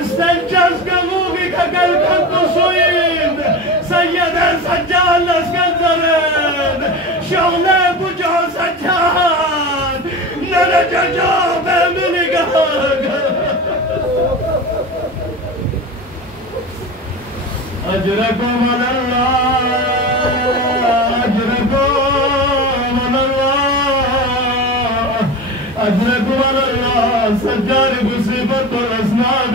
استنجز قلوبي كقلب القصيد سيد سجاد الاسكندرين شغله بجع سجاد نرجع جابه من قهق اجركم على الله اجركم على الله اجركم على الله سجاد مصيبه الاسناد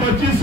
25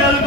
قلب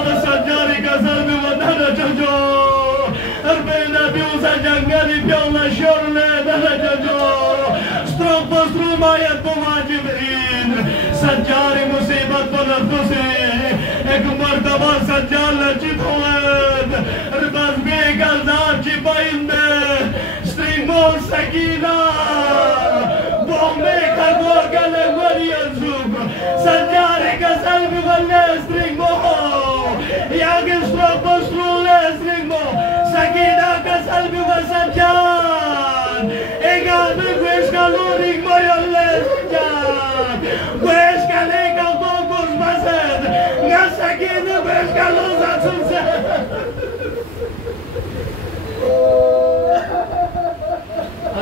امام سجاری کسر به ودن ججو اربینا بیوزا جنگلی بیولا شورله دن ججو ستروک بستروم آیت بواجب این سجاری مصیبت بلفسی ایک مرتبہ سجال نچیت ہوئد رباز بیگل دار چی پاینده سترینگون سکینا بومه کردو گله وری ازوب سجاری کسل بیوله سترینگون یاگی ستروک بستروله سترینگون سکینا کسل بیوله سجال ایگان بیگوش کلورینگ مویوله سجال گوش colleague autobus based Gasakini beş kalın atılsa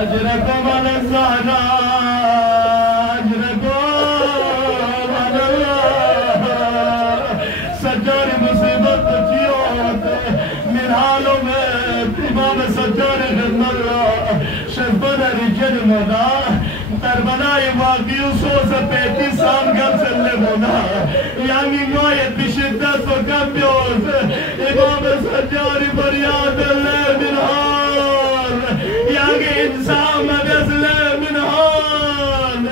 Acrekom ala zahra Acrekom ala Sajjari musibat bachiyot Min halom imam sajjari khidmat Shazbana rijal moda Karbala-i Vaqiu 35 سال قبل سلمونا يعني نوعية بشدة وكمبيوز إمام السجاري برياد الله من هان يعني إنسان ما بيسلم من هان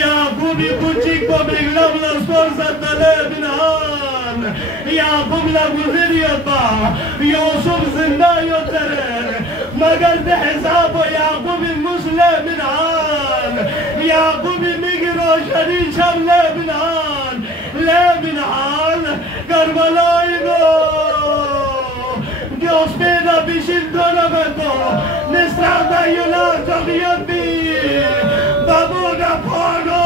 يعقوبي بوچيك بمغلب لستور سدله من هان يعقوب لغزير يطبع يوسف زنده يترر مگر ده حساب يعقوب المسلم من هان يعقوب ميجرو شريش لبنان لبنان كربلاينو Dios peda bishil donavento Nestrada yular togiyati Babuga pono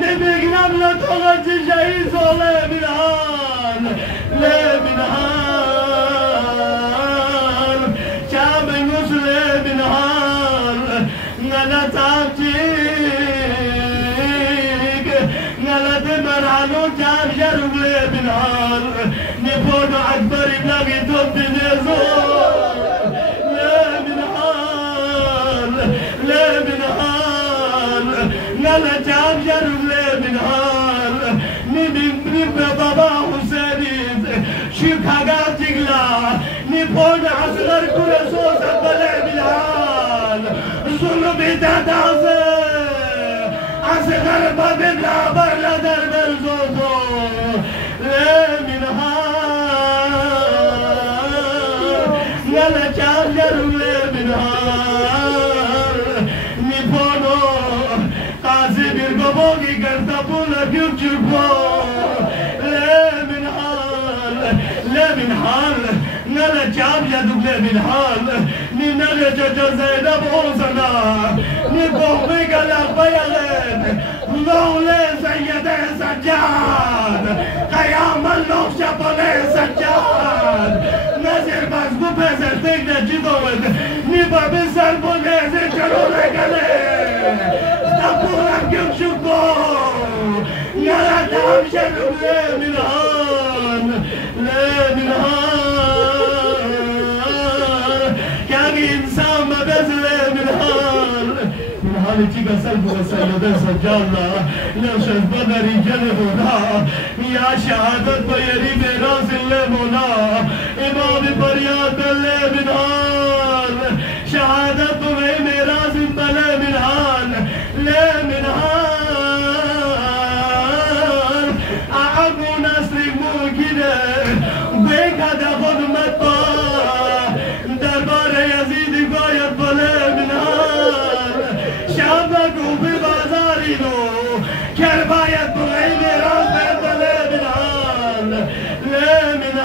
Nebignam la togati jaizo Lebanon Lebanon Chabengus Lebanon Ngala tabtik Ngala demarano jab jarub Lebanon Nipono akbar ibnagi tobbi nezor Lebanon Lebanon Ngala jab jarub Lebanon Nibbe baba Hussein Shikaga tigla Nipono asgar kurasos Lebanon ظلم تتعزى أصغر بابن عبر لدر بالزوطو لا من هار يلا جاجر لا من هار نيبونو قاسي بيرقبوكي كرتبولا بيوتشربو لا من هار لا من هار نلا جاب يدوك لا من هار نلا جاجا زينب أوزنا نبوحبك الأخبيالين لولي سيدي سجاد قيام اللوخشة بولي سجاد نزير بازبو بزر تيجنا جدود نبا بزر بولي زيجرو لكالي استقبولك يمشكو يلا تمشكو لي من هان لي من هان كاقي إنسان ما بزلي من هان من هان تيجا سلبو سيدي سجالنا لو شزبنا رجال هنا يا شهادت بيري براس اللي هنا إمام برياد اللي من هان شهادت بيري براس اللي من هان لي من هان أعبو نسري موكينة بيكا دخل مطبع دربار يزيد بايد بلي من هان شعبك وببازارينو كربايد بغي ميراث بلي من هان لي من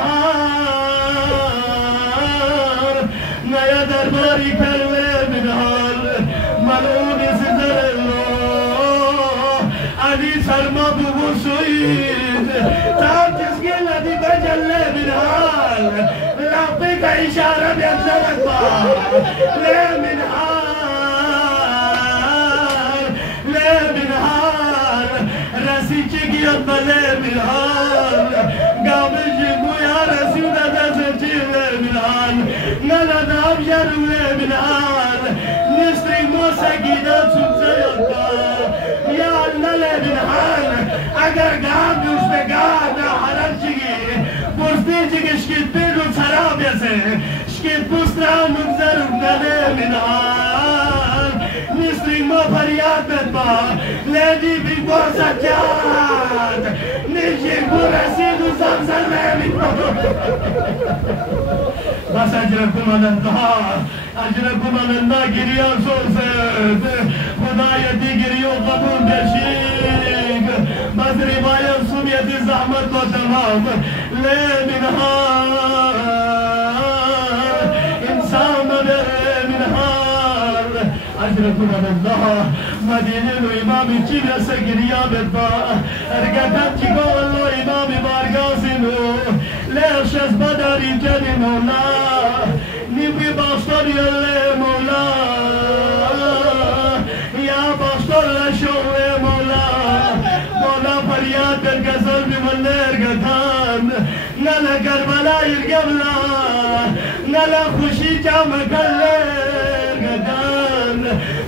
هان ما يا درباري كلي من هان ملعوني سزر الله علي سرما بو سويد تعال تسجل دي بجلي من هان لعطيك إشارة بيبزلك ليه من هان ليه من هان راسيكي يطبع ليه من هان قابل جيبو يا رسول دزنتي ليه من هان نانا دابجر ليه من هان نستري موسى قيدات سبزيطا يا الله ليه من هان اگر قام يوشتقانا حرمشي شكيت بينو سراب يسي شكيت بستران مبزر بنالي من هار نسرين ما فرياد بدبا لدي بيبو سجاد نجي برسيد وزمزر من بس أجركم على الله أجركم على الله گریان سوزد خدایتی گریو قبول بشیگ بس روایت سمیت زحمت و تمام لے منهار انسان منهار أجركم على الله مدينة الإمام چینا سے گریا بدبا ارگتت چیگو اللہ امام بارگاسینو لے شز بداری جنی مولا نیبی باستانی اللہ مولا یا باستان لشوه مولا مولا فریاد در گزل بمنه ارگتان نلا کربلا ارگبلا نلا خوشی جام کله ارگتان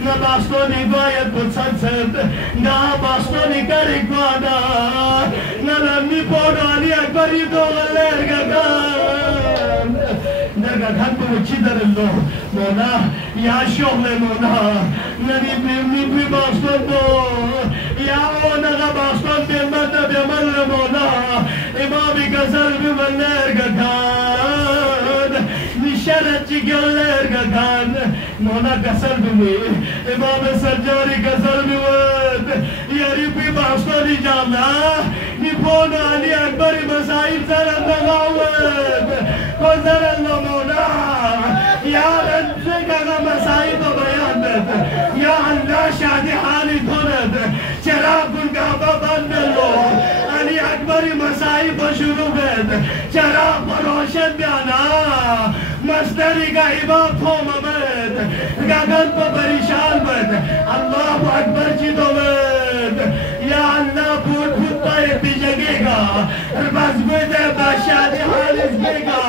نه باستانی باید بسنسد نه باستانی کاری کوانا نلا می پودانی اکبری دوغل ارگتان نرگتان بمچی در الله مولا یا شغل مولا نبی باستان بو یا اونغا باستان بیمد بیمال مولا امامی گزل بیمال ارگتان نشرت چی گل ارگتان مولا گزل بیمی امام سرجاری گزل بیود یاری بی باستانی جامنا نیپون علی اکبری مسائل زرد نگاود گذر اللہ مولا یا رنزگا مسائل بیان بد یا اللہ شادی حالی دھند چراغ گنگابا بند لو علی اکبری مسائل شروع بد چراغ روشن بیانا مصدری کا عباد تھوم بد گگن پا پریشان بد اللہ اکبر چی دو بد یا اللہ پھوٹ پھوٹ پائے جگے گا بس گوئے باشادی حالس گے گا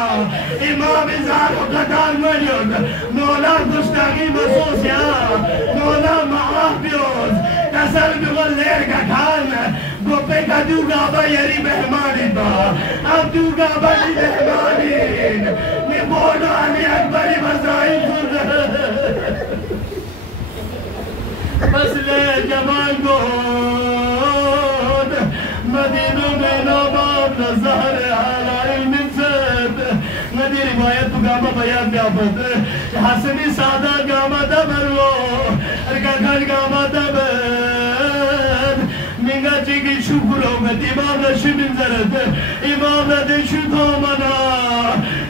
امام زار و قدان ملیون مولا گشتاگی مسوس یا مولا معاف بیوز تسر بغل لیر کا کھان گوپے کا دوگا با یری مہمانی با اب دوگا با لی مہمانی نبونا علی اکبری مزرائیم سن بس لے جوان گود مدینو میں نامام نظر علی علم زد ندی روایت تو گاما بیان بیافت حسنی سادہ گاما دبرو ارگاگل گاما دبر منگا چیگی شکر ہوگت امام نشی من زرد امام ندشی تومنا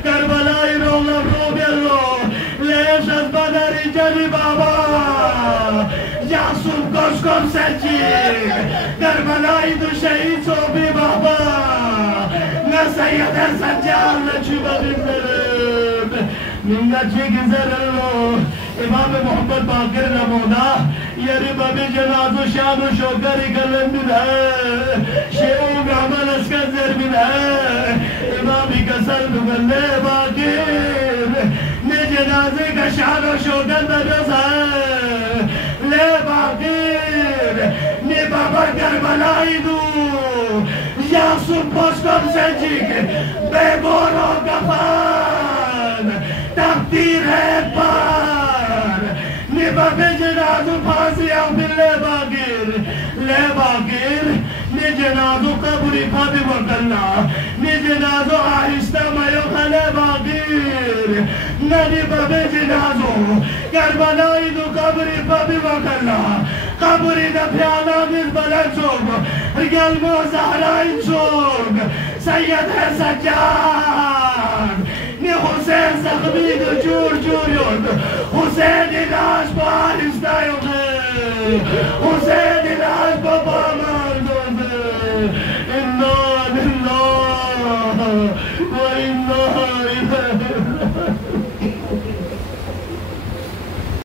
کربلائی رولم رو بیرو لیش از بدری جنی بابا جاسوم کشکم سچی کربلائی دو شهید صوبی بابا سید سجال نچوبا بزرم منگا چیگی زرلو امام محمد باقر نمونا یری بابی جناز و شان و شوکری کلن من ہے شیعو گامل اسکر زر من ہے امامی کسل بگلے باقر نے جنازے کا شان و شوکر نجس ہے لے باقر نے بابا کربلائی دو یاسون پشکم سنجیگ بے بورو گفان تقدیر ہے پار نبا بے جنازو پھانسی او بل لے باقر نی جنازو قبری پھابی وکلنا نی جنازو آہستہ میو خلے باقر نبا بے جنازو کربلائی دو قبری پھابی وکلنا قبری دا پیانا من بلند سوگ گلمو زهرائن سوگ سید ہے سجاد نی حسین زخمی دو جور جور یود حسین لاش بارستہ یود حسین